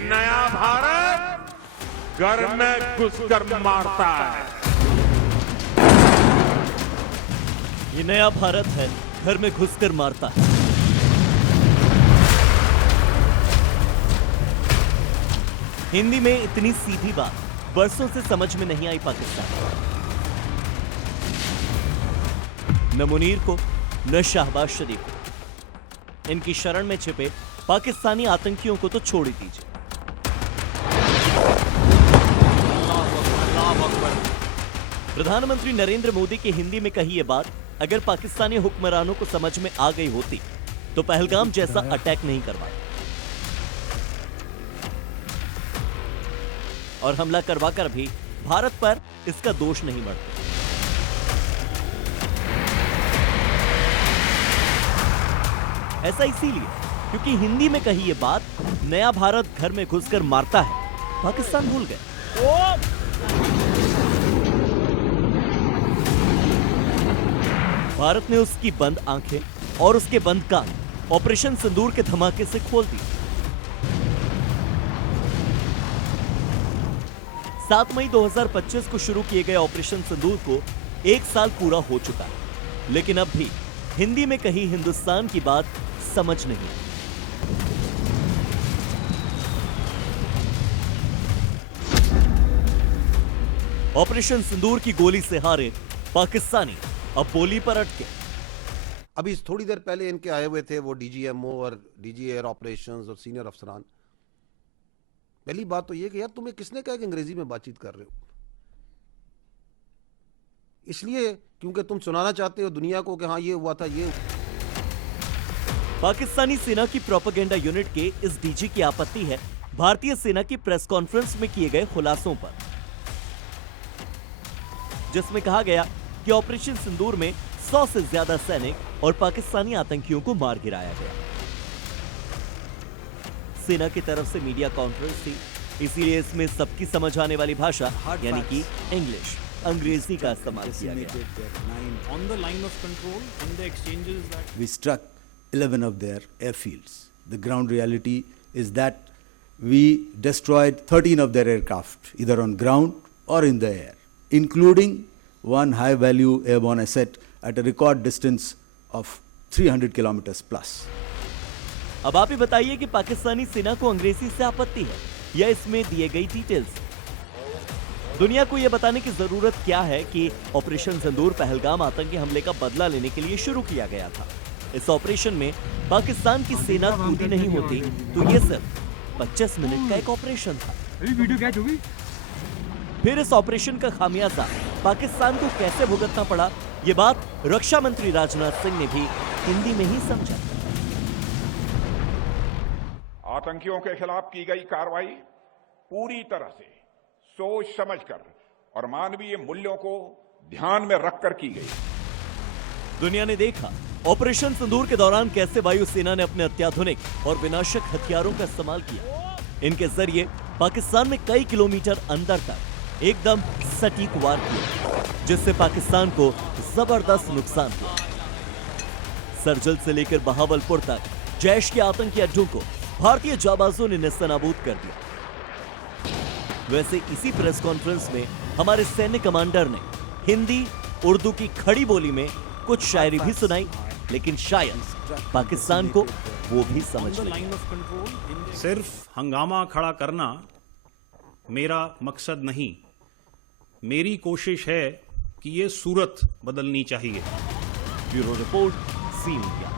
नया भारत घर में घुसकर मारता है। ये नया भारत है, घर में घुसकर मारता है। हिंदी में इतनी सीधी बात बरसों से समझ में नहीं आई पाकिस्तान। न मुनीर को न शहबाज शरीफ को, इनकी शरण में छिपे पाकिस्तानी आतंकियों को तो छोड़ ही दीजिए। प्रधानमंत्री नरेंद्र मोदी की हिंदी में कही ये बात अगर पाकिस्तानी हुक्मरानों को समझ में आ गई होती तो पहलगाम जैसा अटैक नहीं करवाते और हमला करवाकर भी भारत पर इसका दोष नहीं बढ़ता। ऐसा इसीलिए क्योंकि हिंदी में कही ये बात नया भारत घर में घुसकर मारता है, पाकिस्तान भूल गए। भारत ने उसकी बंद आंखें और उसके बंद कान ऑपरेशन सिंदूर के धमाके से खोल दी। 7 मई 2025 को शुरू किए गए ऑपरेशन सिंदूर को 1 साल पूरा हो चुका है, लेकिन अब भी हिंदी में कही हिंदुस्तान की बात समझ नहीं। ऑपरेशन सिंदूर की गोली से हारे पाकिस्तानी अब बोली पर अटके। अभी थोड़ी देर पहले इनके आए हुए थे वो डीजीएमओ और डीजी एयर ऑपरेशंस और सीनियर अफसरान। पहली बात तो ये कि यार तुम्हें किसने कहा कि अंग्रेजी में बातचीत कर रहे हो? इसलिए क्योंकि तुम सुनाना चाहते हो दुनिया को कि हाँ ये हुआ था ये। पाकिस्तानी सेना की प्रोपेगेंडा यूनिट के इस डीजी की आपत्ति है भारतीय सेना की प्रेस कॉन्फ्रेंस में किए गए खुलासों पर, जिसमें कहा गया कि ऑपरेशन सिंदूर में 100 से ज्यादा सैनिक और पाकिस्तानी आतंकियों को मार गिराया गया। सेना की तरफ से मीडिया कॉन्फ्रेंस थी, इसीलिए इसमें सबकी समझ आने वाली भाषा यानी कि इंग्लिश, अंग्रेजी का इस्तेमाल किया गया। We struck 11 of their airfields. The ground reality is that we destroyed 13 of their aircraft, either on ground or in the air, including one high-value airborne asset at a record distance of 300 kilometers plus. अब आप ही बताइए कि पाकिस्तानी सेना को अंग्रेजी से आपत्ति है या इसमें दिए गई डिटेल्स। दुनिया को यह बताने की जरूरत क्या है कि ऑपरेशन सिंदूर पहलगाम आतंकी हमले का बदला लेने के लिए शुरू किया गया था। इस ऑपरेशन में पाकिस्तान की सेना कूदी नहीं होती तो यह सिर्फ 25 मिनट का एक ऑपरेशन था। वीडियो कैच होगी। फिर इस ऑपरेशन का खामियाजा पाकिस्तान को कैसे भुगतना पड़ा, ये बात रक्षा मंत्री राजनाथ सिंह ने भी हिंदी में ही समझा। आतंकियों के खिलाफ की गई कार्रवाई पूरी तरह से सोच समझकर और मानवीय मूल्यों को ध्यान में रखकर की गई। दुनिया ने देखा ऑपरेशन सिंदूर के दौरान कैसे वायुसेना ने अपने अत्याधुनिक और विनाशक हथियारों का इस्तेमाल किया। इनके जरिए पाकिस्तान में कई किलोमीटर अंदर तक एकदम सटीक वार किया, जिससे पाकिस्तान को जबरदस्त नुकसान हुआ। सरजल से लेकर बहावलपुर तक जैश के आतंकी अड्डों को भारतीय जाबाजों ने नेस्तनाबूद कर दिया। वैसे इसी प्रेस कॉन्फ्रेंस में हमारे सैन्य कमांडर ने हिंदी उर्दू की खड़ी बोली में कुछ शायरी भी सुनाई, लेकिन शायद पाकिस्तान को वो भी समझ नहीं। सिर्फ हंगामा खड़ा करना मेरा मकसद नहीं, मेरी कोशिश है कि ये सूरत बदलनी चाहिए। Bureau report, C media.